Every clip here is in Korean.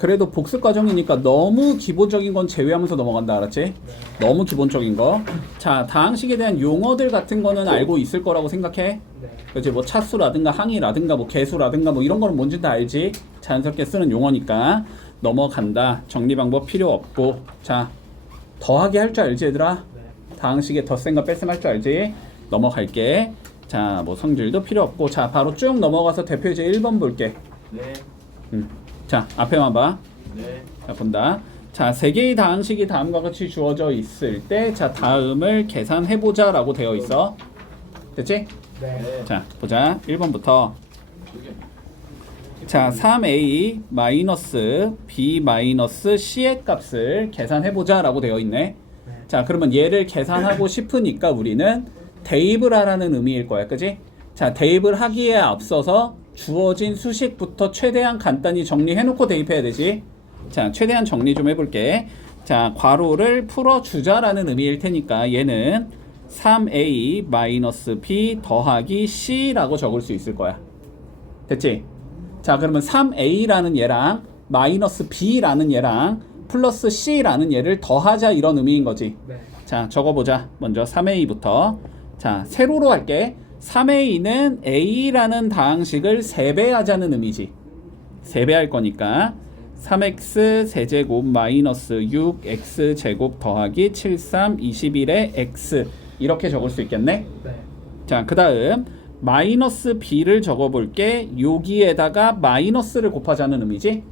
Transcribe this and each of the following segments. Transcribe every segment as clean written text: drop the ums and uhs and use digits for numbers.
그래도 복습 과정이니까 너무 기본적인 건 제외하면서 넘어간다, 알았지? 네. 너무 기본적인 거. 자, 다항식에 대한 용어들 같은 거는 알고 있을 거라고 생각해. 네. 그렇지? 뭐 차수라든가 항이라든가 뭐 개수라든가 뭐 이런 거는 뭔지 다 알지? 자연스럽게 쓰는 용어니까 넘어간다. 정리 방법 필요 없고. 자, 더하기 할 줄 알지, 얘들아? 네. 다항식에 덧셈과 뺄셈 할 줄 알지? 넘어갈게. 자, 뭐 성질도 필요 없고. 자, 바로 쭉 넘어가서 대표이제 1번 볼게. 네. 자, 앞에만 봐. 네. 자, 본다. 자, 세 개의 다항식이 다음과 같이 주어져 있을 때, 자, 다음을 계산해보자 라고 되어 있어. 됐지? 네. 자, 보자. 1번부터. 자, 3a 마이너스 b 마이너스 c의 값을 계산해보자 라고 되어 있네. 자, 그러면 얘를 계산하고 싶으니까 우리는 대입을 하라는 의미일 거야. 그지? 자, 대입을 하기에 앞서서 주어진 수식부터 최대한 간단히 정리해놓고 대입해야 되지. 자, 최대한 정리 좀 해볼게. 자, 괄호를 풀어주자라는 의미일 테니까 얘는 3a 마이너스 b 더하기 c라고 적을 수 있을 거야. 됐지? 자, 그러면 3a라는 얘랑 마이너스 b라는 얘랑 플러스 c라는 얘를 더하자 이런 의미인 거지. 네. 자, 적어보자. 먼저 3a부터. 자, 세로로 할게. 3a는 a라는 다항식을 3배 하자는 의미지. 3배 할 거니까 3x 세제곱 마이너스 6x 제곱 더하기 73 21의 x 이렇게 적을 수 있겠네. 네. 자, 그 다음 마이너스 b를 적어볼게. 여기에다가 마이너스를 곱하자는 의미지.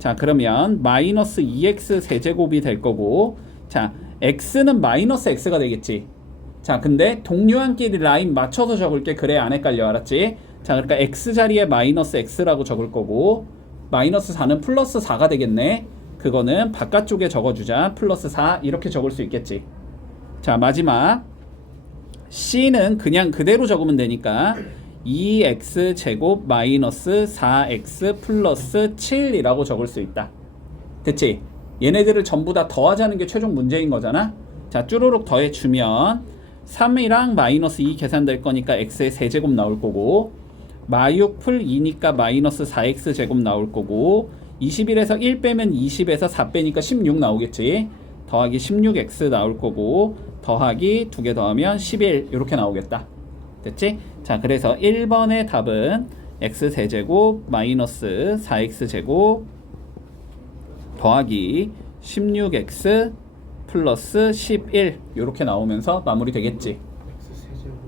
자, 그러면 마이너스 2x 세제곱이 될 거고, 자, x는 마이너스 x가 되겠지. 자, 근데 동료한끼리 라인 맞춰서 적을게. 그래 안 헷갈려. 알았지? 자, 그러니까 x 자리에 마이너스 x라고 적을 거고, 마이너스 4는 플러스 4가 되겠네. 그거는 바깥쪽에 적어주자. 플러스 4 이렇게 적을 수 있겠지. 자, 마지막 c는 그냥 그대로 적으면 되니까 2x 제곱 마이너스 4x 플러스 7이라고 적을 수 있다. 됐지? 얘네들을 전부 다 더하자는 게 최종 문제인 거잖아. 자, 쭈루룩 더해주면 3이랑 마이너스 2 계산될 거니까 x의 세제곱 나올 거고, 마6 풀 2니까 마이너스 4x 제곱 나올 거고, 21에서 1 빼면 20에서 4 빼니까 16 나오겠지. 더하기 16x 나올 거고, 더하기 2개 더하면 11 이렇게 나오겠다. 됐지? 자, 그래서 1번의 답은 x 세제곱 마이너스 4x 제곱 더하기 16x 플러스 11 이렇게 나오면서 마무리 되겠지. X 세제곱.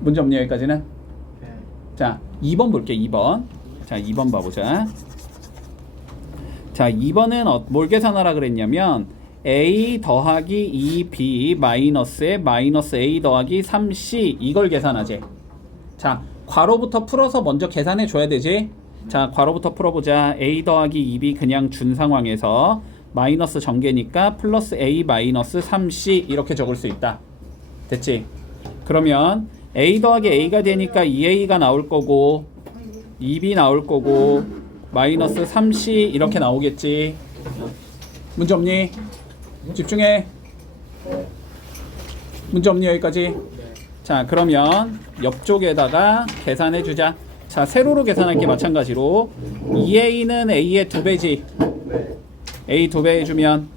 문제 없니 여기까지는? 네. 자, 2번 볼게. 2번. 자, 2번 봐보자. 자, 2번은 뭘 계산하라 그랬냐면 a 더하기 2b 마이너스에 마이너스 a 더하기 3c 이걸 계산하지. 자, 괄호부터 풀어서 먼저 계산해 줘야 되지. 자, 괄호부터 풀어보자. a 더하기 2b 그냥 준 상황에서 마이너스 전개니까 플러스 a 마이너스 3c 이렇게 적을 수 있다. 됐지? 그러면 a 더하기 a가 되니까 2a가 나올 거고 2b 나올 거고 마이너스 3c 이렇게 나오겠지. 문제 없니? 집중해. 문제 없니 여기까지? 자, 그러면 옆쪽에다가 계산해 주자. 자, 세로로 계산할게. 마찬가지로 2a는 a의 2배지. a 2배 해주면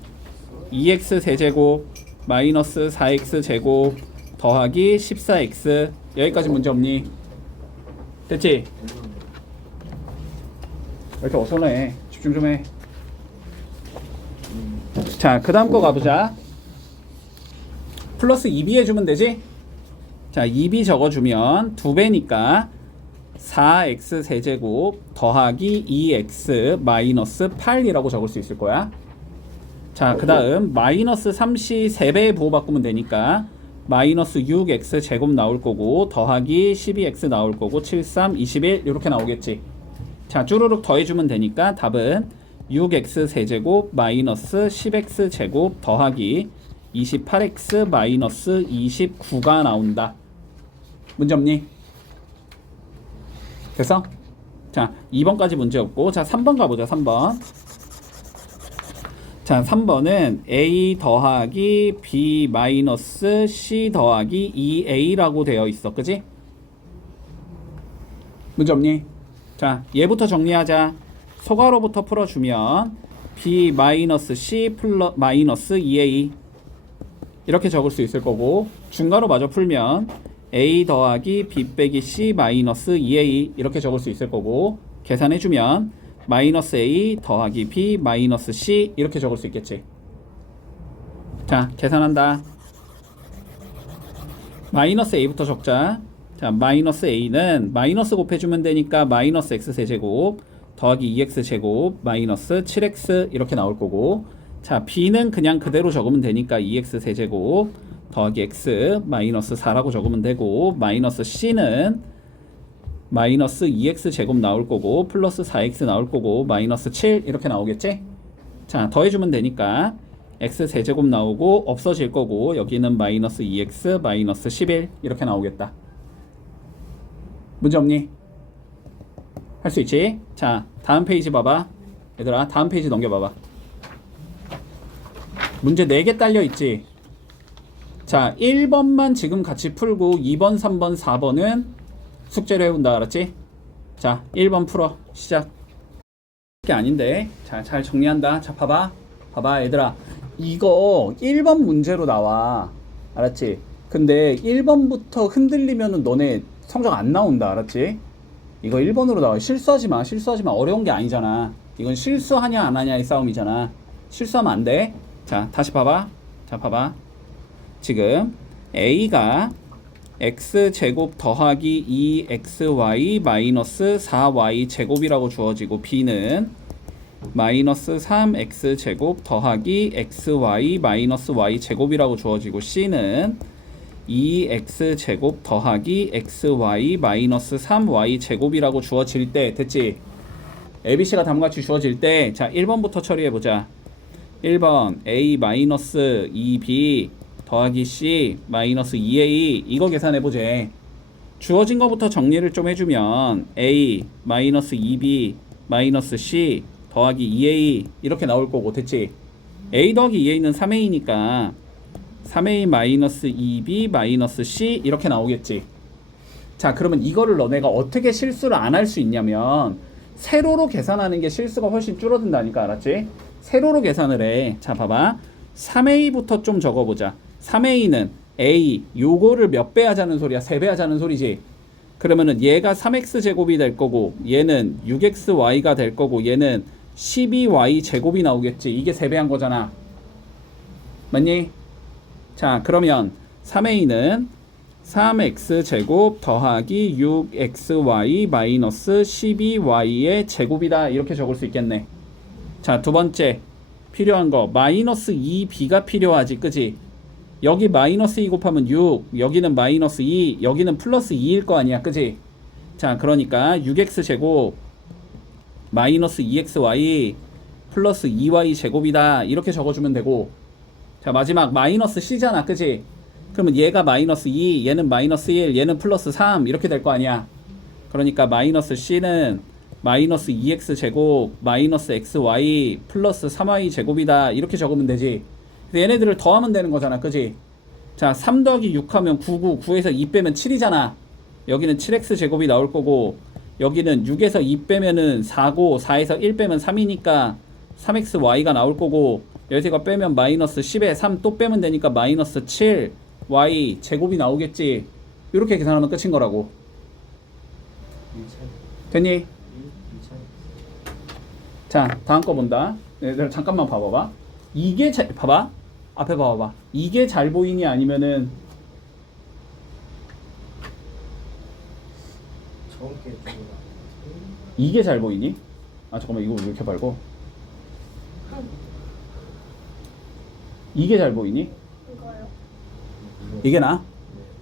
2x 세제곱 마이너스 4x 제곱 더하기 14x 여기까지 문제 없니? 됐지? 왜 이렇게 어설해? 집중 좀 해. 자, 그 다음 거 가보자. 플러스 2b 해주면 되지? 자, 2b 적어주면 2배니까 4x 세제곱 더하기 2x 마이너스 8이라고 적을 수 있을 거야. 자, 그 다음 마이너스 3c 3배에 부호 바꾸면 되니까 마이너스 6x 제곱 나올 거고 더하기 12x 나올 거고 7, 3, 21 이렇게 나오겠지. 자, 쭈루룩 더해주면 되니까 답은 6x 세제곱 마이너스 10x 제곱 더하기 28x 마이너스 29가 나온다. 문제 없니? 됐어? 자, 2번까지 문제 없고, 자, 3번 가보자. 3번. 자, 3번은 a 더하기 b 마이너스 c 더하기 2a라고 되어 있어. 그지? 문제 없니? 자, 얘부터 정리하자. 소괄호부터 풀어주면 b 마이너스 c 플러 마이너스 2a 이렇게 적을 수 있을 거고, 중괄호 마저 풀면 a 더하기 b 빼기 c 마이너스 2a 이렇게 적을 수 있을 거고, 계산해주면 마이너스 a 더하기 b 마이너스 c 이렇게 적을 수 있겠지. 자, 계산한다. 마이너스 a부터 적자. 자, 마이너스 a는 마이너스 곱해주면 되니까 마이너스 x 세제곱 더하기 2x 제곱 마이너스 7x 이렇게 나올 거고, 자, b는 그냥 그대로 적으면 되니까 2x 세제곱 더하기 x 마이너스 4라고 적으면 되고, 마이너스 c는 마이너스 2x 제곱 나올 거고 플러스 4x 나올 거고 마이너스 7 이렇게 나오겠지? 자, 더해주면 되니까 x 세제곱 나오고 없어질 거고, 여기는 마이너스 2x 마이너스 11 이렇게 나오겠다. 문제 없니? 할 수 있지? 자, 다음 페이지 봐봐. 얘들아, 다음 페이지 넘겨봐봐. 문제 4개 딸려 있지? 자, 1번만 지금 같이 풀고 2번, 3번, 4번은 숙제로 해본다. 알았지? 자, 1번 풀어. 시작. 게 아닌데. 자, 잘 정리한다. 자, 봐봐. 봐봐, 얘들아. 이거 1번 문제로 나와. 알았지? 근데 1번부터 흔들리면은 너네 성적 안 나온다. 알았지? 이거 1번으로 나와. 실수하지 마. 실수하지 마. 어려운 게 아니잖아. 이건 실수하냐 안 하냐의 싸움이잖아. 실수하면 안 돼. 자, 다시 봐봐. 자, 봐봐. 지금 a가 x제곱 더하기 2xy 마이너스 4y 제곱이라고 주어지고, b는 마이너스 3x제곱 더하기 xy 마이너스 y 제곱이라고 주어지고, c는 2x제곱 더하기 xy 마이너스 3y 제곱이라고 주어질 때, 됐지? ABC가 다음같이 주어질 때, 자, 1번부터 처리해보자. 1번 a 마이너스 2b 더하기 c 마이너스 2a 이거 계산해보자. 주어진 거부터 정리를 좀 해주면 a 마이너스 2b 마이너스 c 더하기 2a 이렇게 나올 거고, 됐지? a 더하기 2a는 3a니까 3a 마이너스 2b 마이너스 c 이렇게 나오겠지. 자, 그러면 이거를 너네가 어떻게 실수를 안 할 수 있냐면, 세로로 계산하는 게 실수가 훨씬 줄어든다니까. 알았지? 세로로 계산을 해. 자, 봐봐. 3a부터 좀 적어보자. 3a는 a 요거를 몇 배 하자는 소리야? 3배 하자는 소리지. 그러면은 얘가 3x 제곱이 될 거고, 얘는 6xy가 될 거고, 얘는 12y 제곱이 나오겠지. 이게 3배 한 거잖아. 맞니? 자, 그러면 3a는 3x 제곱 더하기 6xy 마이너스 12y의 제곱이다. 이렇게 적을 수 있겠네. 자, 두 번째 필요한 거 마이너스 2b가 필요하지. 그지? 여기 마이너스 2 곱하면 6, 여기는 마이너스 2, 여기는 플러스 2일 거 아니야. 그지? 자, 그러니까 6x 제곱 마이너스 2xy 플러스 2y 제곱이다. 이렇게 적어주면 되고, 자, 마지막 마이너스 c잖아. 그지? 그러면 얘가 마이너스 2, 얘는 마이너스 1, 얘는 플러스 3 이렇게 될 거 아니야. 그러니까 마이너스 c는 마이너스 2x 제곱 마이너스 xy 플러스 3y 제곱이다. 이렇게 적으면 되지. 얘네들을 더하면 되는 거잖아. 그지? 자, 3 더하기 6 하면 9고 9에서 2 빼면 7이잖아. 여기는 7x 제곱이 나올 거고, 여기는 6에서 2 빼면은 4고 4에서 1 빼면 3이니까 3xy가 나올 거고, 여기서 빼면 마이너스 10에 3 또 빼면 되니까 마이너스 7y 제곱이 나오겠지. 이렇게 계산하면 끝인 거라고. 됐니? 자, 다음 거 본다. 얘들아, 잠깐만 봐봐봐. 이게 봐봐. 앞에 봐봐. 이게 잘 보이니 아니면은 이게 잘 보이니? 아, 잠깐만, 이거 왜 이렇게 밝고? 이게 잘 보이니? 이거요. 이게 나?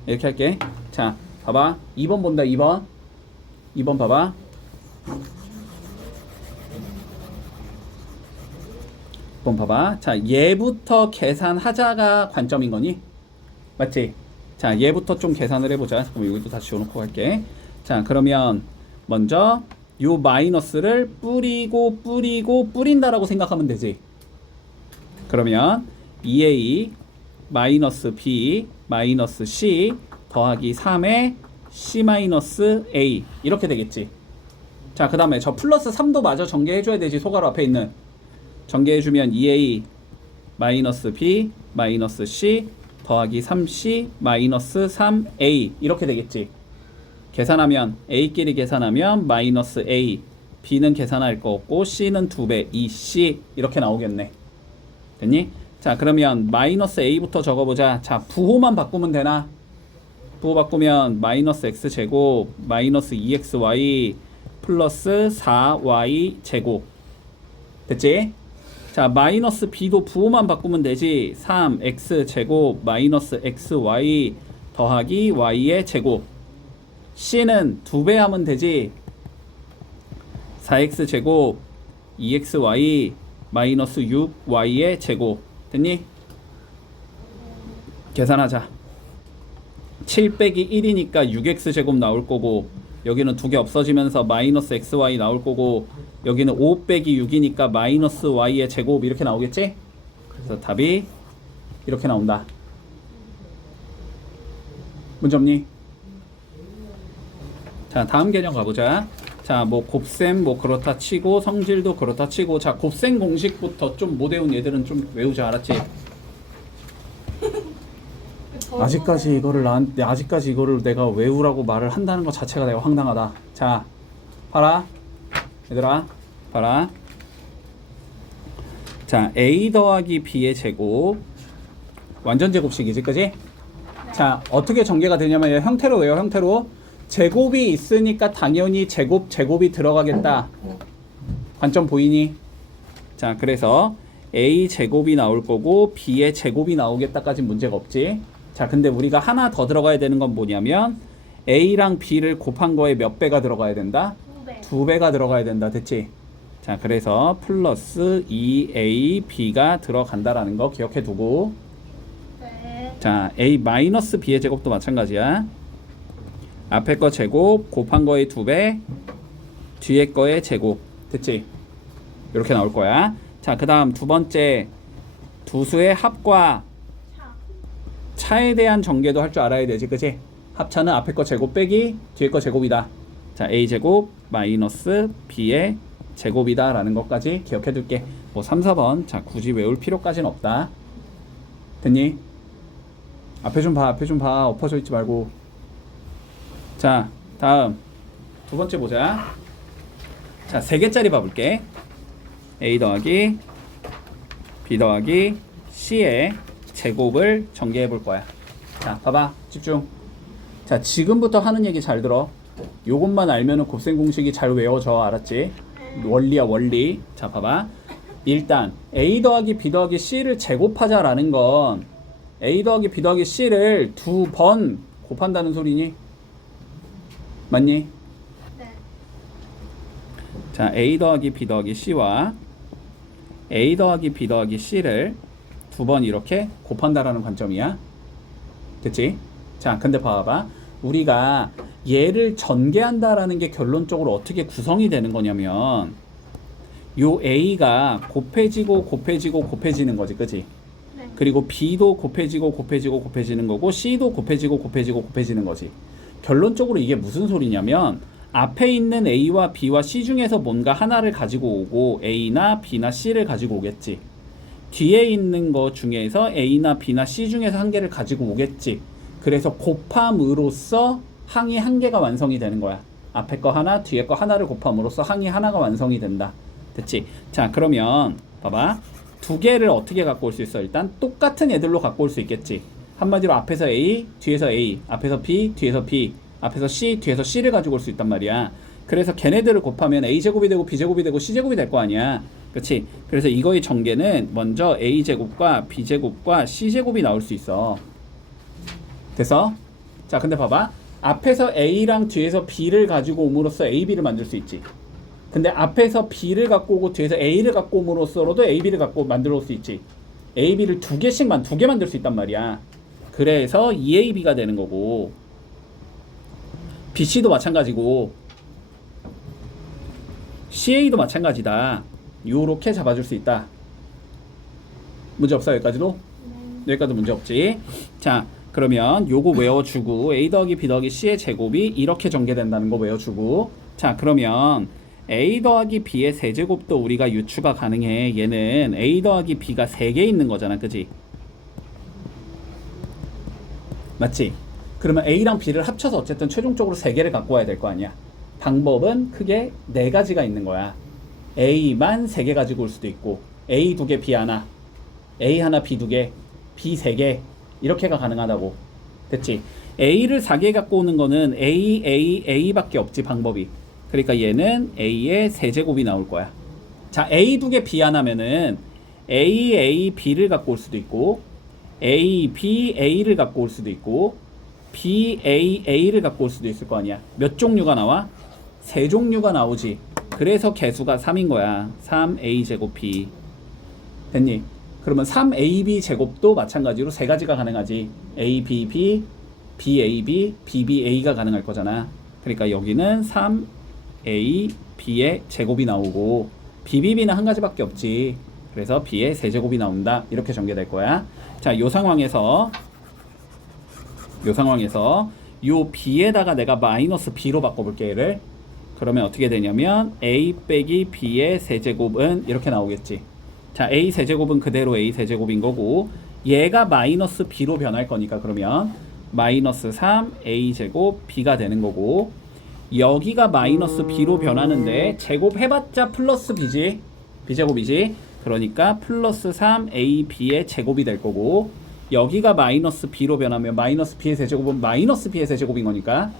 이렇게 할게. 자, 봐봐. 2번 본다. 2번. 2번 봐봐. 2번 봐봐. 자, 얘부터 계산하자가 관점인 거니? 맞지? 자, 얘부터 좀 계산을 해보자. 잠깐만, 여기도 다시 지워놓고 갈게. 자, 그러면 먼저 요 마이너스를 뿌린다라고 생각하면 되지. 그러면 2a 마이너스 b 마이너스 c 더하기 3의 c 마이너스 a 이렇게 되겠지. 자, 그 다음에 저 플러스 3도 마저 전개해줘야 되지. 소괄호 앞에 있는. 전개해주면 2a 마이너스 b 마이너스 c 더하기 3c 마이너스 3a 이렇게 되겠지. 계산하면 a끼리 계산하면 마이너스 a, b는 계산할 거 없고 c는 2배 2c 이렇게 나오겠네. 됐니? 자, 그러면 마이너스 a부터 적어보자. 자, 부호만 바꾸면 되나? 부호 바꾸면 마이너스 x제곱 마이너스 2xy 플러스 4y제곱 됐지? 자, 마이너스 b도 부호만 바꾸면 되지. 3x제곱 마이너스 xy 더하기 y의 제곱. c는 2배 하면 되지. 4x제곱 2xy 마이너스 6y의 제곱. 됐니? 계산하자. 7 빼기 1이니까 6x제곱 나올 거고, 여기는 2개 없어지면서 마이너스 xy 나올 거고, 여기는 5 빼기 6이니까 마이너스 y의 제곱 이렇게 나오겠지? 그래서 답이 이렇게 나온다. 문제 없니? 자, 다음 개념 가보자. 자, 뭐 곱셈 뭐 그렇다 치고 성질도 그렇다 치고, 자, 곱셈 공식부터 좀 못 외운 얘들은 좀 외우자. 알았지? 아직까지 이거를 내가 외우라고 말을 한다는 것 자체가 내가 황당하다. 자, 봐라. 얘들아, 봐라. 자, a 더하기 b의 제곱 완전 제곱식이지, 그지? 자, 어떻게 전개가 되냐면 형태로 외워. 형태로 제곱이 있으니까 당연히 제곱이 들어가겠다. 관점 보이니? 자, 그래서 a 제곱이 나올 거고 b의 제곱이 나오겠다까지 문제가 없지. 자, 근데 우리가 하나 더 들어가야 되는 건 뭐냐면 a랑 b를 곱한 거에 몇 배가 들어가야 된다? 2배가 들어가야 된다. 됐지? 자, 그래서 플러스 2ab가 들어간다라는 거 기억해 두고. 네. 자, a 마이너스 b의 제곱도 마찬가지야. 앞에 거 제곱 곱한 거의 2배, 뒤에 거의 제곱. 됐지? 이렇게 나올 거야. 자, 그 다음 두 번째, 두 수의 합과 차에 대한 전개도 할 줄 알아야 되지, 그치? 합차는 앞에 거 제곱 빼기 뒤에 거 제곱이다. 자, a 제곱 마이너스 b의 제곱이다 라는 것까지 기억해 둘게. 뭐 3, 4번 자, 굳이 외울 필요까지는 없다. 됐니? 앞에 좀 봐. 엎어져 있지 말고. 자, 다음 두 번째 보자. 자, 3개짜리 봐볼게. a 더하기 b 더하기 c의 제곱을 전개해 볼 거야. 자, 봐봐. 집중. 자, 지금부터 하는 얘기 잘 들어. 요것만 알면은 곱셈 공식이 잘 외워져. 알았지? 원리야, 원리. 자, 봐봐. 일단 a 더하기 b 더하기 c를 제곱하자라는 건 a 더하기 b 더하기 c를 2번 곱한다는 소리니? 맞니? 네. 자, a 더하기 b 더하기 c와 a 더하기 b 더하기 c를 2번 이렇게 곱한다라는 관점이야. 됐지? 자, 근데 봐봐. 우리가 얘를 전개한다라는 게 결론적으로 어떻게 구성이 되는 거냐면 요 a가 곱해지는 거지, 그치? 네. 그리고 b도 곱해지는 거고 c도 곱해지는 거지. 결론적으로 이게 무슨 소리냐면 앞에 있는 a와 b와 c 중에서 뭔가 하나를 가지고 오고 a나 b나 c를 가지고 오겠지. 뒤에 있는 거 중에서 a나 b나 c 중에서 한 개를 가지고 오겠지. 그래서 곱함으로써 항이 한 개가 완성이 되는 거야. 앞에 거 하나, 뒤에 거 하나를 곱함으로써 항이 하나가 완성이 된다. 됐지? 자, 그러면 봐봐. 2개를 어떻게 갖고 올 수 있어? 일단 똑같은 애들로 갖고 올 수 있겠지. 한마디로 앞에서 A, 뒤에서 A, 앞에서 B, 뒤에서 B, 앞에서 C, 뒤에서 C를 가지고 올 수 있단 말이야. 그래서 걔네들을 곱하면 A제곱이 되고 B제곱이 되고 C제곱이 될 거 아니야. 그치? 그래서 이거의 전개는 먼저 A제곱과 B제곱과 C제곱이 나올 수 있어. 됐어? 자, 근데 봐봐. 앞에서 A랑 뒤에서 B를 가지고 옴으로써 AB를 만들 수 있지. 근데 앞에서 B를 갖고 오고 뒤에서 A를 갖고 옴으로써로도 AB를 갖고 만들어 올 수 있지. AB를 2개 만들 수 있단 말이야. 그래서 2AB가 되는 거고, BC도 마찬가지고 CA도 마찬가지다. 요렇게 잡아줄 수 있다. 문제 없어? 여기까지도? 네. 여기까지 문제 없지. 자, 그러면 요거 외워주고 A 더하기 B 더하기 C의 제곱이 이렇게 전개된다는 거 외워주고. 자, 그러면 a 더하기 b의 세제곱도 우리가 유추가 가능해. 얘는 a 더하기 b가 3개 있는 거잖아, 그지? 맞지? 그러면 a랑 b를 합쳐서 어쨌든 최종적으로 3개를 갖고 와야 될 거 아니야. 방법은 크게 4가지가 있는 거야. a만 3개 가지고 올 수도 있고, a 2개, b 하나, a 하나, b 2개, b 3개, 이렇게가 가능하다고. 됐지? a를 4개 갖고 오는 거는 a 밖에 없지, 방법이. 그러니까 얘는 a의 세제곱이 나올 거야. 자, a 2개, b 하나면은 a, b를 갖고 올 수도 있고, a, b, a를 갖고 올 수도 있고, b, a, a를 갖고 올 수도 있을 거 아니야. 몇 종류가 나와? 3종류가 나오지. 그래서 개수가 3인 거야. 3a 제곱 b. 됐니? 그러면 3ab 제곱도 마찬가지로 3가지가 가능하지. a, b, b, b, a, b, b, b, a가 가능할 거잖아. 그러니까 여기는 3a, b의 제곱이 나오고, b, b, b는 한 가지밖에 없지. 그래서 b의 세제곱이 나온다. 이렇게 전개될 거야. 자, 요 상황에서 요 b에다가 내가 마이너스 b로 바꿔볼게, 얘를. 그러면 어떻게 되냐면 a 빼기 b의 세제곱은 이렇게 나오겠지. 자, a 세제곱은 그대로 a 세제곱인 거고, 얘가 마이너스 b로 변할 거니까 그러면 마이너스 3a 제곱 b가 되는 거고, 여기가 마이너스 b로 변하는데 제곱해봤자 플러스 b지, b제곱이지. 그러니까 플러스 3a b의 제곱이 될 거고, 여기가 마이너스 b로 변하면 마이너스 b의 세제곱은 마이너스 b의 세제곱인 거니까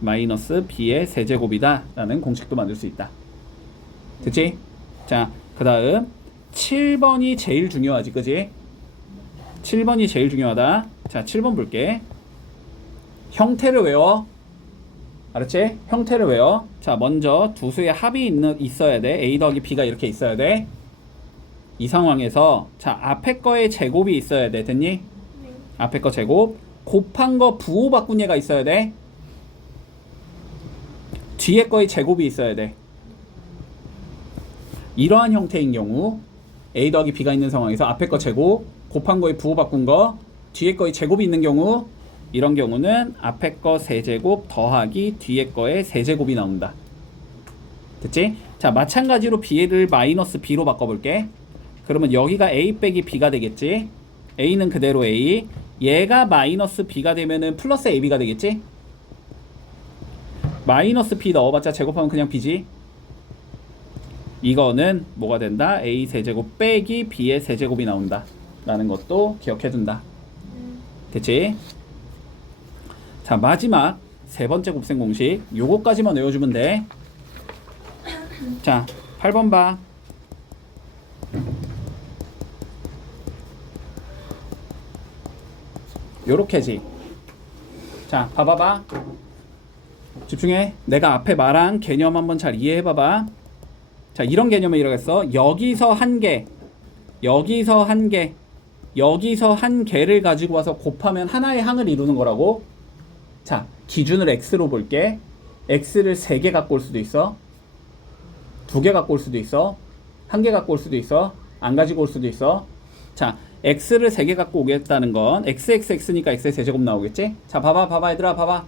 마이너스 b의 세제곱이다 라는 공식도 만들 수 있다. 됐지? 자, 그 다음 7번이 제일 중요하지, 그지? 7번이 제일 중요하다. 자, 7번 볼게. 형태를 외워. 알았지? 형태를 외워. 자, 먼저 두 수의 합이 있어야 돼. a 더하기 b가 이렇게 있어야 돼. 이 상황에서 자, 앞에 거의 제곱이 있어야 돼. 됐니? 네. 앞에 거 제곱 곱한 거 부호 바꾼 얘가 있어야 돼. 뒤에 거의 제곱이 있어야 돼. 이러한 형태인 경우 a 더하기 b가 있는 상황에서 앞에 거 제곱 곱한 거의 부호 바꾼 거 뒤에 거의 제곱이 있는 경우, 이런 경우는 앞에 거 세제곱 더하기 뒤에 거의 세제곱이 나온다. 됐지? 자, 마찬가지로 b를 마이너스 b로 바꿔볼게. 그러면 여기가 a 빼기 b가 되겠지. a는 그대로 a, 얘가 마이너스 b가 되면은 플러스 ab가 되겠지. 마이너스 b 넣어봤자 제곱하면 그냥 b지. 이거는 뭐가 된다? a 세제곱 빼기 b의 세제곱이 나온다 라는 것도 기억해둔다. 됐지? 자, 마지막 세 번째 곱셈 공식, 요거까지만 외워주면 돼. 자, 8번 봐. 요렇게지. 자, 봐봐봐. 집중해. 내가 앞에 말한 개념 한번 잘 이해해봐봐. 자, 이런 개념을 이러겠어. 여기서 한 개, 여기서 한 개, 여기서 한 개를 가지고 와서 곱하면 하나의 항을 이루는 거라고. 자, 기준을 x로 볼게. x를 3개 갖고 올 수도 있어, 2개 갖고 올 수도 있어, 1개 갖고 올 수도 있어, 안 가지고 올 수도 있어. 자, x를 3개 갖고 오겠다는 건 xxx니까 x의 세제곱 나오겠지? 자, 봐봐 얘들아, 봐봐.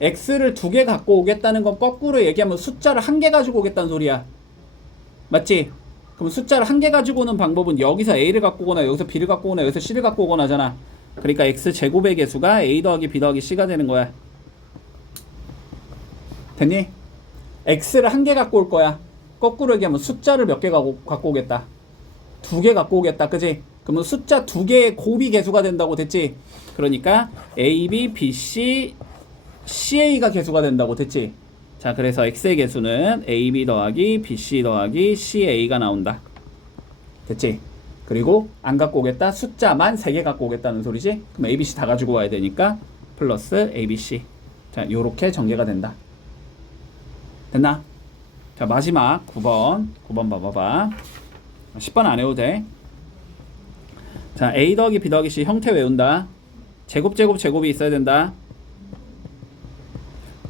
x를 2개 갖고 오겠다는 건 거꾸로 얘기하면 숫자를 1개 가지고 오겠다는 소리야. 맞지? 그럼 숫자를 1개 가지고 오는 방법은 여기서 a를 갖고 오거나 여기서 b를 갖고 오거나 여기서 c를 갖고 오거나 하잖아. 그러니까 x제곱의 개수가 a 더하기 b 더하기 c가 되는 거야. 됐니? x를 1개 갖고 올 거야. 거꾸로 얘기하면 숫자를 몇 개 갖고 오겠다. 2개 갖고 오겠다, 그지? 그러면 숫자 2개의 곱이 개수가 된다고. 됐지? 그러니까 a, b, b, c, ca가 개수가 된다고. 됐지? 자, 그래서 x의 개수는 a, b 더하기 b, c 더하기 ca가 나온다. 됐지? 그리고 안 갖고 오겠다, 숫자만 3개 갖고 오겠다는 소리지? 그럼 a, b, c 다 가지고 와야 되니까 플러스 a, b, c. 자, 요렇게 전개가 된다. 됐나? 자, 마지막 9번 봐봐봐. 10번 안 외워도 돼. 자, a 더하기 b 더하기 c 형태 외운다. 제곱이 있어야 된다.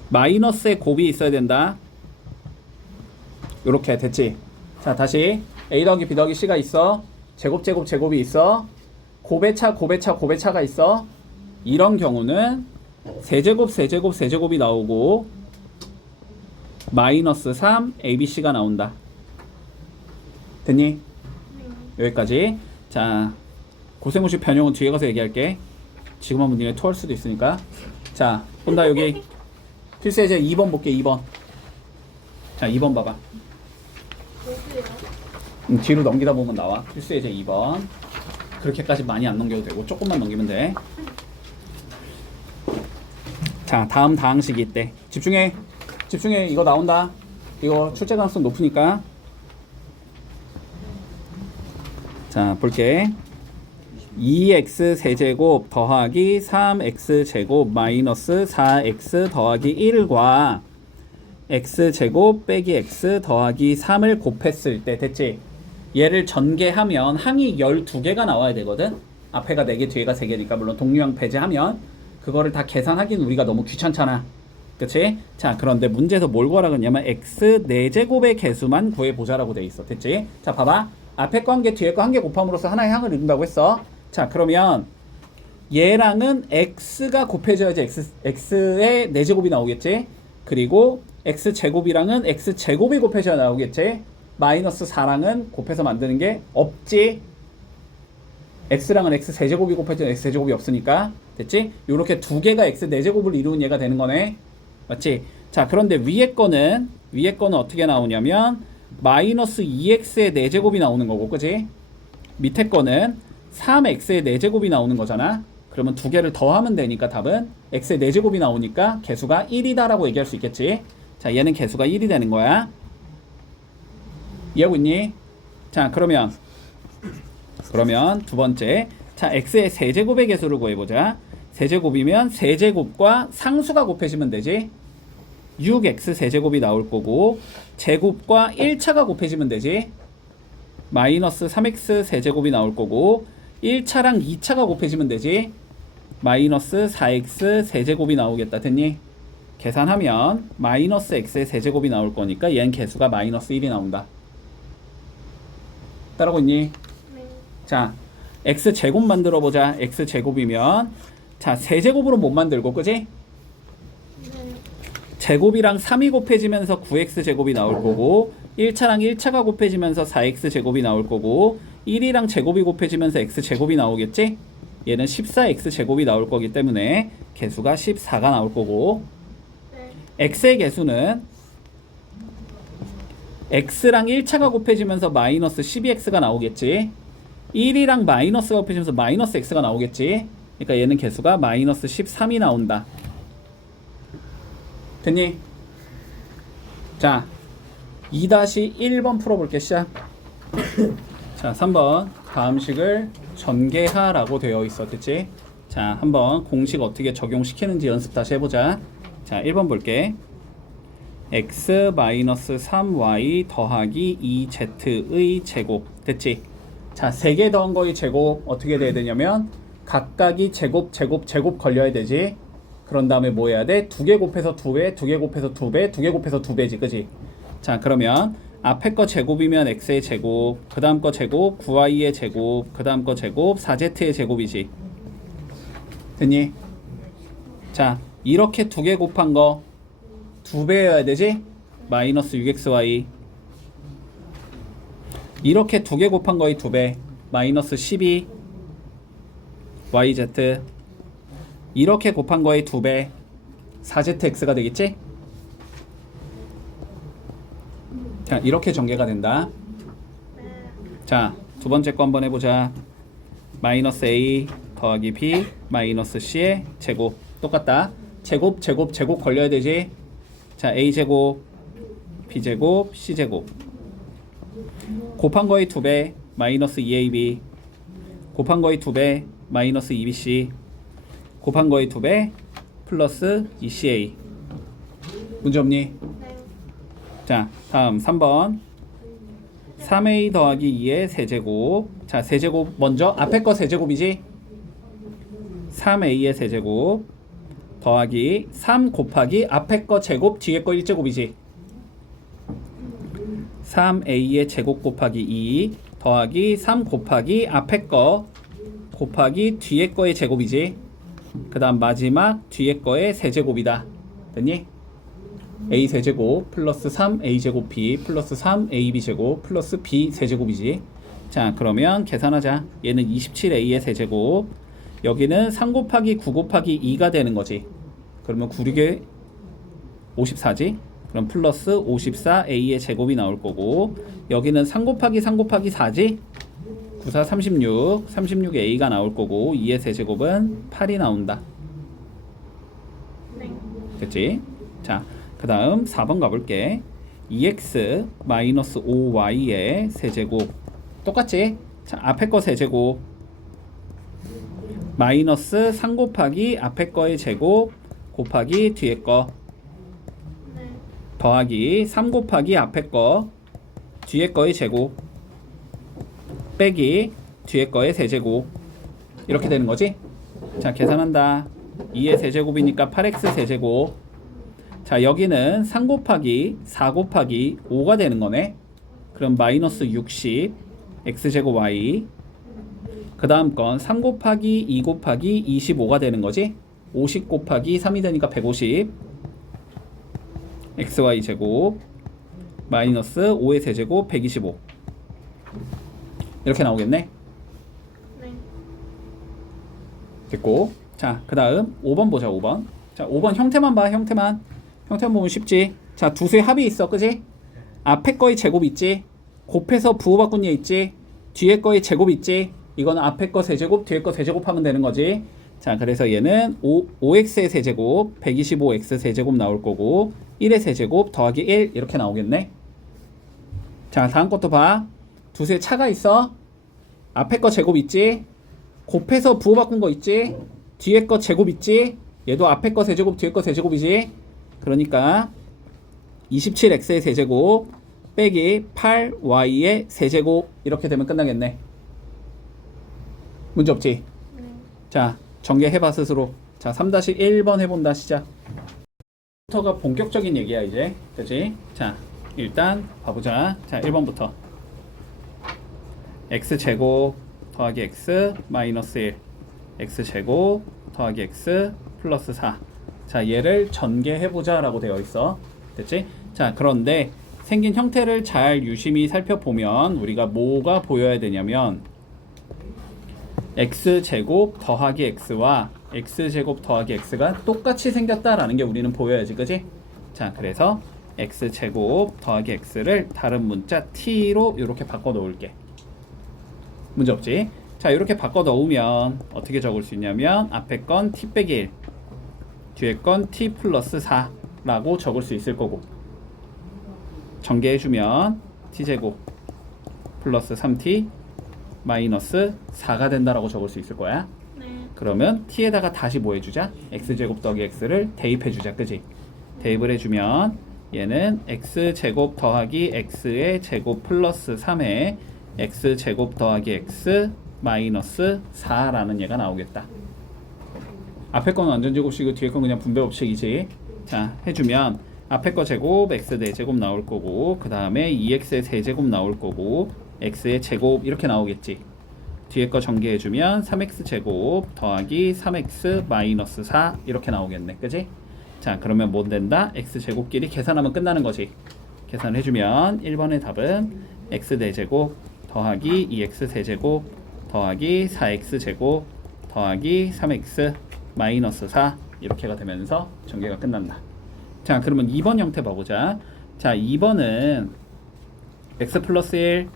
마이너스의 곱이 있어야 된다. 요렇게 됐지? 자, 다시 a 더하기 b 더하기 c가 있어. 제곱이 있어. 곱의 차가 있어. 이런 경우는 세제곱이 나오고, 마이너스 3 ABC가 나온다. 됐니? 여기까지. 자, 고세무식 변형은 뒤에 가서 얘기할게. 지금 한번 니네 토할 수도 있으니까. 자, 본다. 여기 필수예제 2번 볼게. 2번. 자, 2번 봐봐. 뒤로 넘기다 보면 나와. 필수예제 2번. 그렇게까지 많이 안 넘겨도 되고 조금만 넘기면 돼. 자, 다음 다항식이 있대. 집중해. 집중해. 이거 나온다. 이거 출제 가능성 높으니까. 자, 볼게. 2x 세제곱 더하기 3x 제곱 마이너스 4x 더하기 1과 x 제곱 빼기 x 더하기 3을 곱했을 때 됐지? 얘를 전개하면 항이 12개가 나와야 되거든? 앞에가 4개 뒤에가 3개니까 물론 동류항 배제하면 그거를 다 계산하기는 우리가 너무 귀찮잖아. 그치? 자, 그런데 문제에서 뭘 구하라 그러냐면 x 4제곱의 개수만 구해보자라고 돼 있어. 됐지? 자, 봐봐. 앞에 거 한 개 뒤에 거 한 개 곱함으로써 하나의 항을 이룬다고 했어. 자, 그러면 얘랑은 x가 곱해져야지 x의 4제곱이 나오겠지? 그리고 x제곱이랑은 x제곱이 곱해져야 나오겠지? 마이너스 4랑은 곱해서 만드는 게 없지? x랑은 x3제곱이 곱해져 x제곱이 없으니까. 됐지? 요렇게 두 개가 x 4제곱을 이루는 얘가 되는 거네. 맞지? 자, 그런데 위에 거는 어떻게 나오냐면 마이너스 2x의 4제곱이 나오는 거고, 그지? 밑에 거는 3x의 4제곱이 나오는 거잖아. 그러면 두 개를 더하면 되니까 답은 x의 4제곱이 나오니까 개수가 1이다 라고 얘기할 수 있겠지. 자, 얘는 개수가 1이 되는 거야. 이해하고 있니? 자, 그러면 두 번째. 자, x의 세제곱의 개수를 구해보자. 세제곱이면 세제곱과 상수가 곱해지면 되지. 6x 세제곱이 나올 거고 제곱과 1차가 곱해지면 되지. 마이너스 3x 세제곱이 나올 거고 1차랑 2차가 곱해지면 되지. 마이너스 4x 세제곱이 나오겠다. 됐니? 계산하면 마이너스 x의 세제곱이 나올 거니까 얘는 개수가 마이너스 1이 나온다. 따라오고 있니? 자, x제곱 만들어 보자. x제곱이면 자, 세제곱으로 못 만들고, 그지? 제곱이랑 3이 곱해지면서 9x제곱이 나올 거고 1차랑 1차가 곱해지면서 4x제곱이 나올 거고 1이랑 제곱이 곱해지면서 x제곱이 나오겠지? 얘는 14x제곱이 나올 거기 때문에 개수가 14가 나올 거고 x의 개수는 x랑 1차가 곱해지면서 마이너스 12x가 나오겠지? 1이랑 마이너스가 곱해지면서 마이너스 x가 나오겠지? 그러니까 얘는 개수가 마이너스 13이 나온다. 됐니? 자, 2-1번 풀어볼게. 시작. 자, 3번 다음식을 전개하라고 되어 있어. 됐지? 자, 한번 공식 어떻게 적용시키는지 연습 다시 해보자. 자, 1번 볼게. x-3y 더하기 2z의 제곱. 됐지? 자, 3개 더한 거의 제곱 어떻게 돼야 되냐면 각각이 제곱 걸려야 되지. 그런 다음에 뭐 해야 돼? 2개 곱해서 2배, 2개 곱해서 2배, 2개 곱해서 2배지, 그지? 자, 그러면 앞에 거 제곱이면 x의 제곱, 그 다음 거 제곱, 9y의 제곱, 그 다음 거 제곱, 4z의 제곱이지. 됐니? 자, 이렇게 2개 곱한 거 2배여야 되지? 마이너스 6xy. 이렇게 2개 곱한 거의 2배, 마이너스 12 yz. 이렇게 곱한 거의 2배 4zx가 되겠지? 자, 이렇게 전개가 된다. 자, 두 번째 거 한번 해보자. 마이너스 a 더하기 b 마이너스 c의 제곱. 똑같다. 제곱 걸려야 되지. 자, a제곱 b제곱 c제곱 곱한 거의 2배 마이너스 2ab 곱한 거의 2배 마이너스 2bc 곱한 거의 2배 플러스 2ca. 문제 없니? 자, 다음 3번 3a 더하기 2의 세제곱. 자, 세제곱 먼저 앞에 거 세제곱이지? 3a의 세제곱 더하기 3 곱하기 앞에 거 제곱 뒤에 거 1제곱이지. 3a의 제곱 곱하기 2 더하기 3 곱하기 앞에 거 곱하기 뒤에 거의 제곱이지. 그 다음 마지막 뒤에 거의 세제곱이다. 됐니? a 세제곱 플러스 3a제곱 b 플러스 3ab제곱 플러스 b 세제곱이지. 자, 그러면 계산하자. 얘는 27a의 세제곱, 여기는 3 곱하기 9 곱하기 2가 되는 거지. 그러면 9, 6에 54지. 그럼 플러스 54a의 제곱이 나올 거고, 여기는 3 곱하기 3 곱하기 4지. 9, 4, 36, 36a가 나올 거고, 2의 세제곱은 8이 나온다. 네. 됐지? 자, 그 다음 4번 가볼게. 2x 마이너스 5y의 세제곱 똑같지? 자, 앞에 거 세제곱 마이너스 3 곱하기 앞에 거의 제곱 곱하기 뒤에 거 네. 더하기 3 곱하기 앞에 거 뒤에 거의 제곱 빼기 뒤에 거의 세제곱, 이렇게 되는 거지? 자, 계산한다. 2의 세제곱이니까 8x 세제곱. 자, 여기는 3 곱하기 4 곱하기 5가 되는 거네. 그럼 마이너스 60 x제곱 y. 그 다음 건 3 곱하기 2 곱하기 25가 되는 거지. 50 곱하기 3이 되니까 150 xy 제곱 마이너스 5의 세제곱 125, 이렇게 나오겠네. 네. 됐고, 자, 그 다음 5번 보자. 5번. 자, 5번 형태만 봐. 형태만 보면 쉽지. 자, 두 수의 합이 있어, 그지? 앞에 거의 제곱 있지, 곱해서 부호바꾼 얘 있지, 뒤에 거의 제곱 있지. 이거는 앞에 거 세제곱 뒤에 거 세제곱 하면 되는 거지. 자, 그래서 얘는 5x의 세제곱 125x 세제곱 나올 거고, 1의 세제곱 더하기 1 이렇게 나오겠네. 자, 다음 것도 봐. 두 수의 차가 있어. 앞에 거 제곱 있지, 곱해서 부호 바꾼 거 있지, 뒤에 거 제곱 있지. 얘도 앞에 거 세제곱 뒤에 거 세제곱이지. 그러니까 27x의 세제곱 빼기 8y의 세제곱, 이렇게 되면 끝나겠네. 문제 없지? 네. 자, 전개해봐 스스로. 자, 3-1번 해본다. 시작. 부터가 본격적인 얘기야 이제. 그치? 자, 일단 봐보자. 자, 1번부터 x제곱 더하기 x 마이너스 1 x제곱 더하기 x 플러스 4. 자, 얘를 전개해보자 라고 되어 있어. 됐지? 자, 그런데 생긴 형태를 잘 유심히 살펴보면 우리가 뭐가 보여야 되냐면 x제곱 더하기 x와 x제곱 더하기 x가 똑같이 생겼다라는 게 우리는 보여야지, 그지? 자, 그래서 x제곱 더하기 x를 다른 문자 t로 이렇게 바꿔 놓을게. 문제 없지? 자, 이렇게 바꿔 넣으면 어떻게 적을 수 있냐면 앞에 건 t 빼기 1 뒤에 건 t 플러스 4라고 적을 수 있을 거고, 전개해주면 t제곱 플러스 3t 마이너스 4가 된다라고 적을 수 있을 거야. 네. 그러면 t에다가 다시 뭐 해주자? x제곱 더하기 x를 대입해주자, 그지? 대입을 해주면 얘는 x제곱 더하기 x의 제곱 플러스 3에 x제곱 더하기 x 마이너스 4라는 얘가 나오겠다. 앞에 건 완전 제곱식이고 뒤에 건 그냥 분배 법칙이지. 자, 해주면 앞에 거 제곱 x 4제곱 나올 거고, 그 다음에 2x의 세제곱 나올 거고, x의 제곱 이렇게 나오겠지. 뒤에 거 전개해주면 3x 제곱 더하기 3x 마이너스 4 이렇게 나오겠네, 그지? 자, 그러면 뭐 된다? x 제곱끼리 계산하면 끝나는 거지. 계산을 해주면 1번의 답은 x 4제곱 더하기 2x 세제곱 더하기 4x 제곱 더하기 3x 마이너스 4 이렇게가 되면서 전개가 끝난다. 자, 그러면 2번 형태 봐보자. 자, 2번은 x 플러스 1,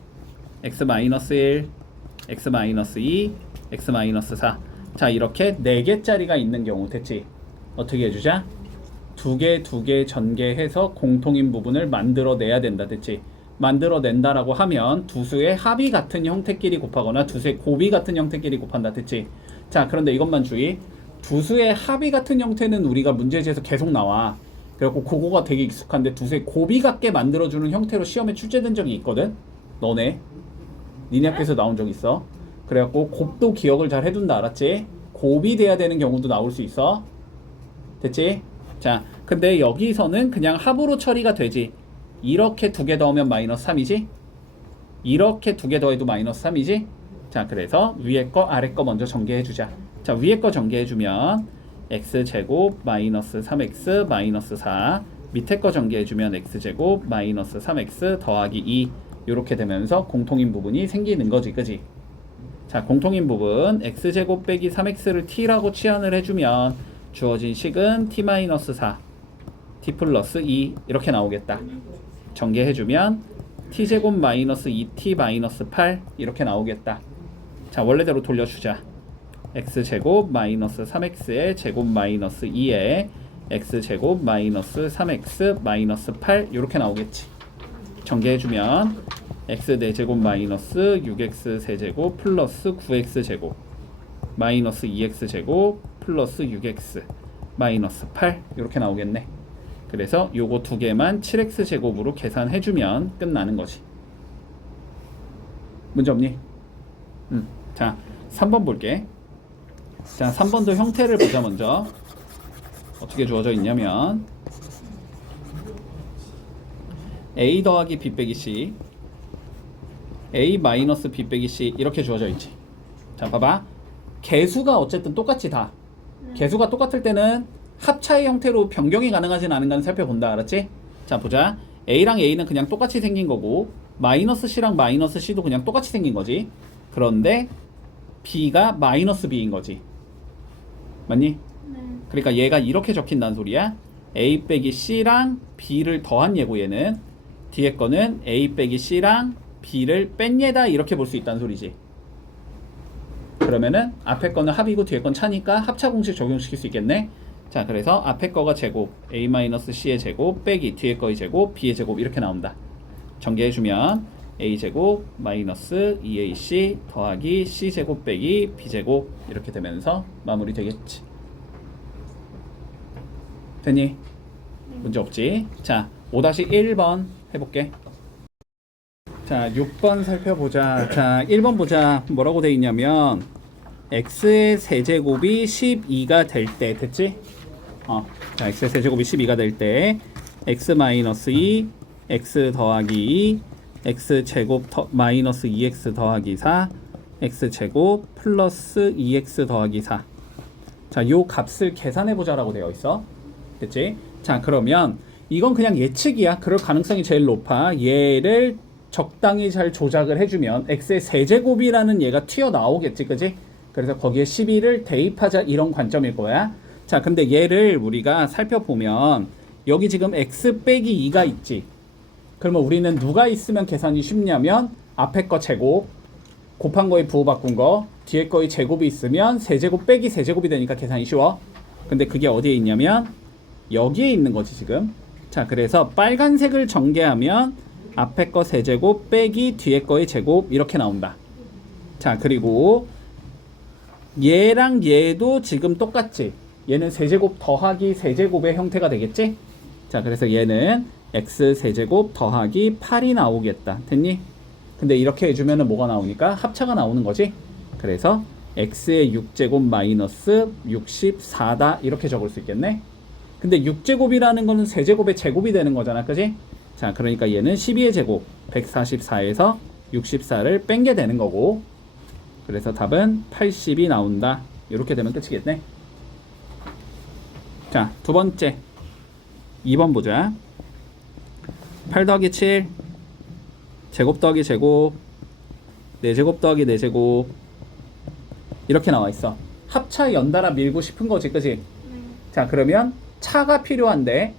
x 마이너스 1, x 마이너스 2, x 마이너스 4. 자, 이렇게 4개짜리가 있는 경우 됐지? 어떻게 해주자? 2개 전개해서 공통인 부분을 만들어내야 된다. 됐지? 만들어낸다라고 하면 두 수의 합이 같은 형태끼리 곱하거나 두 수의 곱이 같은 형태끼리 곱한다. 됐지? 자, 그런데 이것만 주의. 두 수의 합이 같은 형태는 우리가 문제지에서 계속 나와. 그래갖고 그거가 되게 익숙한데 두 수의 곱이 같게 만들어주는 형태로 시험에 출제된 적이 있거든? 니네 학교에서 나온 적 있어. 그래갖고 곱도 기억을 잘 해둔다. 알았지? 곱이 돼야 되는 경우도 나올 수 있어. 됐지? 자, 근데 여기서는 그냥 합으로 처리가 되지. 이렇게 2개 더하면 마이너스 3이지? 이렇게 2개 더해도 마이너스 3이지? 자, 그래서 위에 거 아래 거 먼저 전개해주자. 자, 위에 거 전개해주면 x제곱 마이너스 3x 마이너스 4. 밑에 거 전개해주면 x제곱 마이너스 3x 더하기 2 이렇게 되면서 공통인 부분이 생기는 거지, 그지? 자, 공통인 부분 x제곱 빼기 3x를 t라고 치환을 해주면 주어진 식은 t-4 t 플러스 2 이렇게 나오겠다. 전개해주면 t제곱 마이너스 2t 마이너스 8 이렇게 나오겠다. 자, 원래대로 돌려주자. x제곱 마이너스 3x의 제곱 마이너스 2에 x제곱 마이너스 3x 마이너스 8 이렇게 나오겠지. 전개해주면 x 4제곱 마이너스 6x 세제곱 플러스 9x 제곱 마이너스 2x 제곱 플러스 6x 마이너스 8 이렇게 나오겠네. 그래서 요거 두 개만 7x 제곱으로 계산해주면 끝나는 거지. 문제 없니? 자, 3번 볼게. 자, 3번도 형태를 보자. 먼저 어떻게 주어져 있냐면 a 더하기 b 빼기 c a 마이너스 b 빼기 c 이렇게 주어져 있지. 자, 봐봐. 개수가 어쨌든 똑같이 다. 개수가 똑같을 때는 합차의 형태로 변경이 가능하진 않은가는 살펴본다. 알았지? 자, 보자. a랑 a는 그냥 똑같이 생긴 거고 마이너스 c랑 마이너스 c도 그냥 똑같이 생긴 거지. 그런데 b가 마이너스 b인 거지. 맞니? 네. 그러니까 얘가 이렇게 적힌다는 소리야. a 빼기 c랑 b를 더한 얘고 얘는 뒤에 거는 a 빼기 c랑 b를 뺀 얘다 이렇게 볼 수 있다는 소리지. 그러면은 앞에 거는 합이고 뒤에 건 차니까 합차 공식 적용시킬 수 있겠네. 자, 그래서 앞에 거가 제곱 a-c의 제곱 빼기 뒤에 거의 제곱 b의 제곱 이렇게 나온다. 전개해주면 a제곱 마이너스 2ac 더하기 c제곱 빼기 b제곱 이렇게 되면서 마무리 되겠지. 됐니? 문제 없지? 자, 5-1번 해볼게. 자, 6번 살펴보자. 자, 1번 보자. 뭐라고 돼 있냐면 x의 세제곱이 12가 될 때, 됐지? 자, x의 세제곱이 12가 될 때 x 마이너스 2, x 더하기 2, x 제곱 마이너스 2x 더하기 4, x 제곱 플러스 2x 더하기 4. 자, 요 값을 계산해 보자라고 되어 있어. 됐지? 자, 그러면 이건 그냥 예측이야. 그럴 가능성이 제일 높아. 얘를 적당히 잘 조작을 해주면 x의 세제곱이라는 얘가 튀어나오겠지, 그지? 그래서 거기에 12를 대입하자 이런 관점일 거야. 자, 근데 얘를 우리가 살펴보면 여기 지금 x 빼기 2가 있지. 그러면 우리는 누가 있으면 계산이 쉽냐면 앞에 거 제곱 곱한 거에 부호 바꾼 거 뒤에 거의 제곱이 있으면 세제곱 빼기 세제곱이 되니까 계산이 쉬워. 근데 그게 어디에 있냐면 여기에 있는 거지 지금. 자, 그래서 빨간색을 전개하면 앞에 거 세제곱 빼기 뒤에 거의 제곱 이렇게 나온다. 자, 그리고 얘랑 얘도 지금 똑같지. 얘는 세제곱 더하기 세제곱의 형태가 되겠지. 자, 그래서 얘는 x 세제곱 더하기 8이 나오겠다. 됐니? 근데 이렇게 해주면 뭐가 나오니까 합차가 나오는 거지. 그래서 x의 6제곱 마이너스 64다 이렇게 적을 수 있겠네. 근데 6제곱이라는 거는 세제곱의 제곱이 되는 거잖아, 그지? 자, 그러니까 얘는 12의 제곱 144에서 64를 뺀 게 되는 거고, 그래서 답은 80이 나온다. 이렇게 되면 끝이겠네. 자, 두 번째 2번 보자. 8 더하기 7 제곱 더하기 제곱 4제곱 더하기 4제곱 이렇게 나와 있어. 합차 연달아 밀고 싶은 거지, 그지? 네. 자, 그러면 차가 필요한데 네.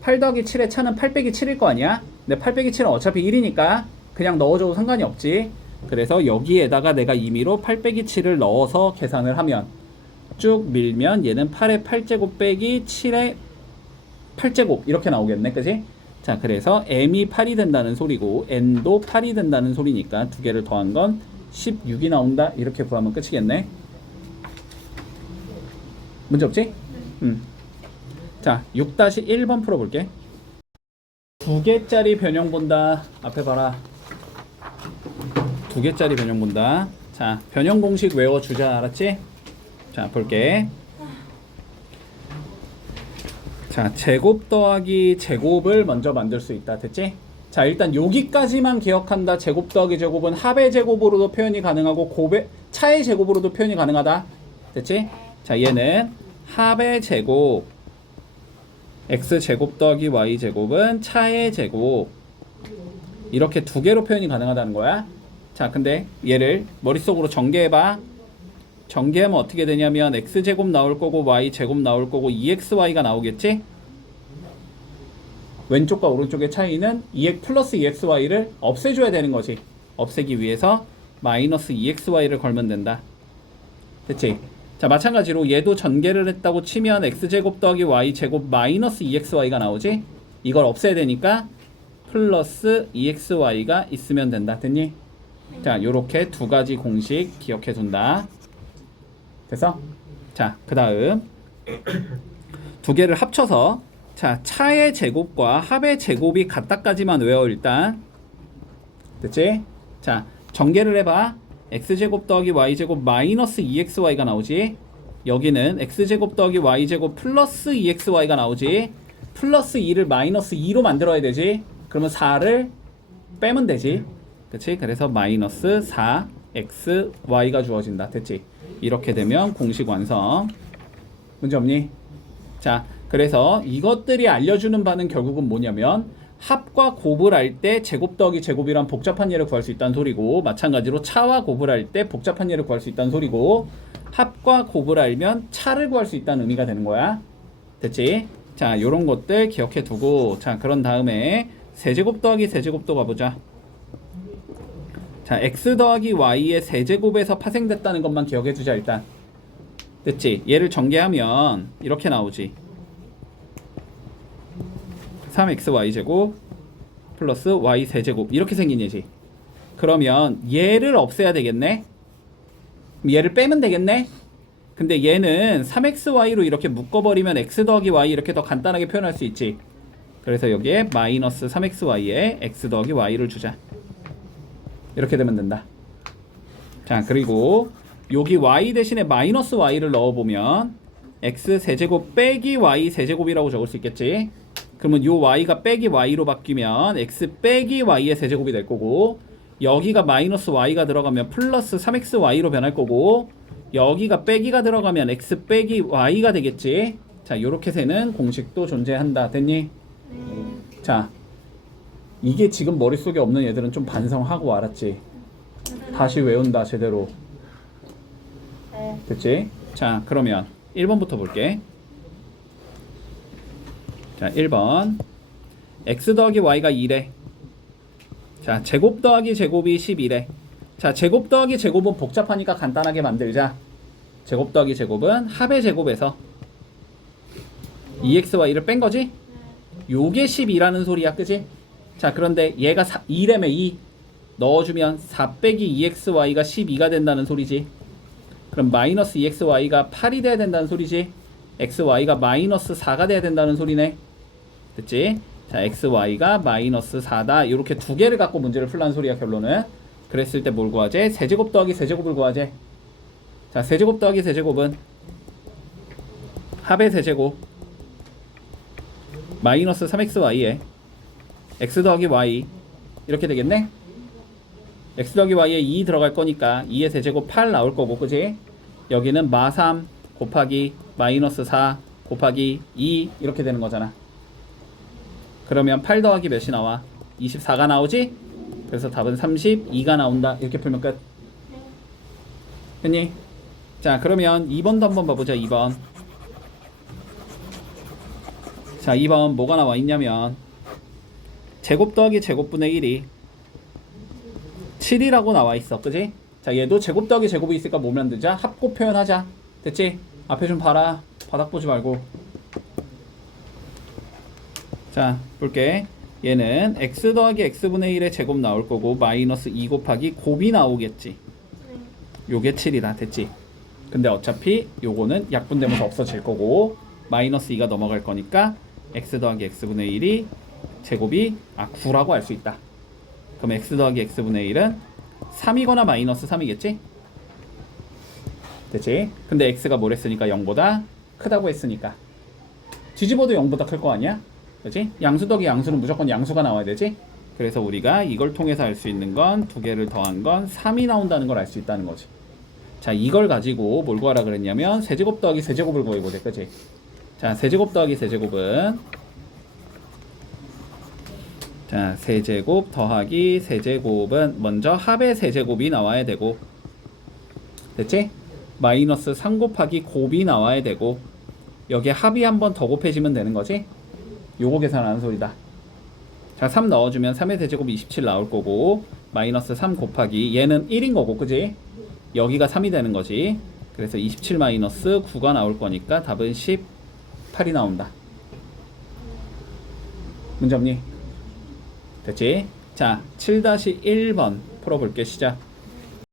8 더하기 7의 차는 8 빼기 7일 거 아니야? 근데 8 빼기 7은 어차피 1이니까 그냥 넣어줘도 상관이 없지. 그래서 여기에다가 내가 임의로 8 빼기 7을 넣어서 계산을 하면 쭉 밀면 얘는 8의 8제곱 빼기 7의 8제곱 이렇게 나오겠네, 그지? 자, 그래서 m이 8이 된다는 소리고 n도 8이 된다는 소리니까 두 개를 더한 건 16이 나온다. 이렇게 구하면 끝이겠네. 문제 없지? 자, 6-1번 풀어볼게. 두 개짜리 변형 본다. 앞에 봐라. 두 개짜리 변형 본다. 자, 변형 공식 외워주자. 알았지? 자, 볼게. 자, 제곱 더하기 제곱을 먼저 만들 수 있다. 됐지? 자, 일단 여기까지만 기억한다. 제곱 더하기 제곱은 합의 제곱으로도 표현이 가능하고 차의 제곱으로도 표현이 가능하다. 됐지? 자, 얘는 합의 제곱 x제곱 더하기 y제곱은 차의 제곱. 이렇게 두 개로 표현이 가능하다는 거야. 자, 근데 얘를 머릿속으로 전개해봐. 전개하면 어떻게 되냐면 x제곱 나올 거고 y제곱 나올 거고 2xy가 나오겠지? 왼쪽과 오른쪽의 차이는 2x 플러스 2xy를 없애줘야 되는 거지. 없애기 위해서 마이너스 2xy를 걸면 된다. 됐지? 자, 마찬가지로 얘도 전개를 했다고 치면 x제곱 더하기 y제곱 마이너스 2xy가 나오지? 이걸 없애야 되니까 플러스 2xy가 있으면 된다. 됐니? 자, 요렇게 두 가지 공식 기억해 둔다. 됐어? 자, 그 다음 두 개를 합쳐서 자, 차의 제곱과 합의 제곱이 같다까지만 외워 일단. 됐지? 자, 전개를 해봐. x제곱 더하기 y제곱 마이너스 2xy가 나오지. 여기는 x제곱 더하기 y제곱 플러스 2xy가 나오지. 플러스 2를 마이너스 2로 만들어야 되지. 그러면 4를 빼면 되지. 그치? 그래서 마이너스 4xy가 주어진다. 됐지? 이렇게 되면 공식 완성. 문제 없니? 자, 그래서 이것들이 알려주는 바는 결국은 뭐냐면 합과 곱을 할 때 제곱 더하기 제곱이란 복잡한 예를 구할 수 있다는 소리고, 마찬가지로 차와 곱을 할 때 복잡한 예를 구할 수 있다는 소리고, 합과 곱을 알면 차를 구할 수 있다는 의미가 되는 거야. 됐지? 자, 요런 것들 기억해 두고, 자, 그런 다음에 세제곱 더하기 세제곱도 가보자. 자, x 더하기 y의 세제곱에서 파생됐다는 것만 기억해 두자 일단. 됐지? 얘를 전개하면 이렇게 나오지. 3xy제곱 플러스 y세제곱 이렇게 생긴 예지. 그러면 얘를 없애야 되겠네. 얘를 빼면 되겠네. 근데 얘는 3xy로 이렇게 묶어버리면 x 더하기 y 이렇게 더 간단하게 표현할 수 있지. 그래서 여기에 마이너스 3xy에 x 더하기 y를 주자. 이렇게 되면 된다. 자, 그리고 여기 y 대신에 마이너스 y를 넣어보면 x 세제곱 빼기 y 세제곱이라고 적을 수 있겠지. 그러면 요 y가 빼기 y로 바뀌면 x 빼기 y의 세제곱이 될 거고, 여기가 마이너스 y가 들어가면 플러스 3xy로 변할 거고, 여기가 빼기가 들어가면 x 빼기 y가 되겠지. 자, 요렇게 세는 공식도 존재한다. 됐니? 자, 이게 지금 머릿속에 없는 애들은 좀 반성하고 알았지? 다시 외운다 제대로. 됐지? 자, 그러면 1번부터 볼게. 자, 1번 x 더하기 y가 2래. 자, 제곱 더하기 제곱이 11래. 자, 제곱 더하기 제곱은 복잡하니까 간단하게 만들자. 제곱 더하기 제곱은 합의 제곱에서 2xy를 뺀 거지? 요게 12라는 소리야, 그지? 자, 그런데 얘가 2래매 2 넣어주면 4 빼기 2xy가 12가 된다는 소리지. 그럼 마이너스 2xy가 8이 돼야 된다는 소리지. xy가 마이너스 4가 돼야 된다는 소리네. 됐지? 자, xy가 마이너스 4다. 이렇게 두 개를 갖고 문제를 풀라는 소리야, 결론은. 그랬을 때 뭘 구하지? 세제곱 더하기 세제곱을 구하지. 자, 세제곱 더하기 세제곱은 합의 세제곱 마이너스 3xy에 x 더하기 y 이렇게 되겠네? x 더하기 y에 2 들어갈 거니까 2의 세제곱 8 나올 거고, 그지? 여기는 마3 곱하기 마이너스 4 곱하기 2 이렇게 되는 거잖아. 그러면 8 더하기 몇이 나와? 24가 나오지? 그래서 답은 32가 나온다. 이렇게 풀면 끝. 됐니? 자, 그러면 2번도 한번 봐보자. 2번. 자, 2번 뭐가 나와 있냐면 제곱 더하기 제곱분의 1이 7이라고 나와 있어. 그지? 자, 얘도 제곱 더하기 제곱이 있으니까 뭐 만들자? 합곱 표현하자. 됐지? 앞에 좀 봐라. 바닥 보지 말고. 자, 볼게. 얘는 x 더하기 x분의 1의 제곱 나올 거고 마이너스 2 곱하기 곱이 나오겠지. 요게 7이다. 됐지? 근데 어차피 요거는 약분되면서 없어질 거고 마이너스 2가 넘어갈 거니까 x 더하기 x분의 1이 제곱이 9라고 할 수 있다. 그럼 x 더하기 x분의 1은 3이거나 마이너스 3이겠지? 됐지? 근데 x가 뭘 했으니까 0보다 크다고 했으니까 뒤집어도 0보다 클 거 아니야? 그치? 양수 더하기 양수는 무조건 양수가 나와야 되지? 그래서 우리가 이걸 통해서 알 수 있는 건 두 개를 더한 건 3이 나온다는 걸 알 수 있다는 거지. 자, 이걸 가지고 뭘 구하라 그랬냐면 세제곱 더하기 세제곱을 구해보자. 그치? 자, 세제곱 더하기 세제곱은 자, 세제곱 더하기 세제곱은 먼저 합의 세제곱이 나와야 되고 됐지? 마이너스 3 곱하기 곱이 나와야 되고 여기에 합이 한 번 더 곱해지면 되는 거지? 요거 계산하는 소리다. 자, 3 넣어주면 3의 세제곱 27 나올 거고 마이너스 3 곱하기 얘는 1인 거고 그지? 여기가 3이 되는 거지. 그래서 27 마이너스 9가 나올 거니까 답은 18이 나온다. 문제 없니? 됐지? 자, 7-1번 풀어볼게. 시작.